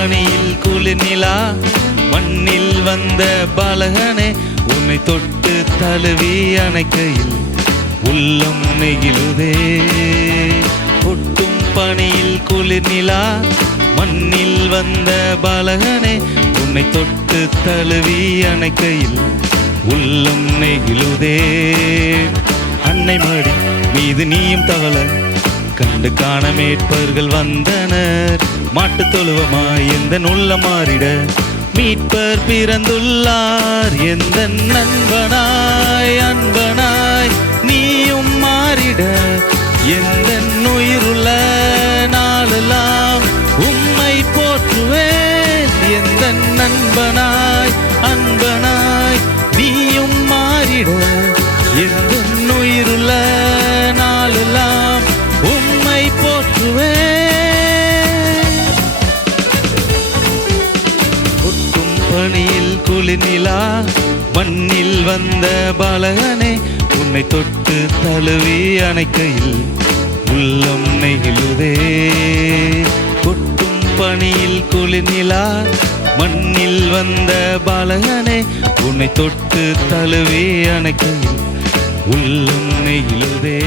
பனியில் குளிர் நிலா மண்ணில் வந்த பாலகனே உன்னை தொட்டு தழுவி அணைக்கையில் உள்ளம் நெகிழுதே. கொட்டும் பனியில் குளிர் நிலா மண்ணில் வந்த பாலகனே உன்னை தொட்டு தழுவி அணைக்கையில் உள்ளம் நெகிழுதே. அன்னை மடி மீது நீயும் தவள கண்டு காண மீட்பர்கள் வந்தனர். மாட்டு தொழுவமாய் எந்த உள்ள மாறிட மீட்பர் பிறந்துள்ளார். எந்த நண்பனாய் அன்பனாய் நீயும் மாறிட எந்த உயிருள்ள நாளெல்லாம் உம்மை போற்றுவேன். எந்த நண்பனாய் அன்பனாய் நீயும் மாறிட எந்த உயிருள்ள நாளெல்லாம் உம்மை போற்றுவேன். கொட்டும் பனியில் குளிர் நிலா மண்ணில் வந்த பாலகனே உன்னை தொட்டு தழுவி அணைக்கையில் உள்ளம் நெகிழுதே. கொட்டும் பனியில் குளிர் நிலா மண்ணில் வந்த பாலகனே உன்னை தொட்டு தழுவி அணைக்கையில் உள்ளம் நெகிழுதே.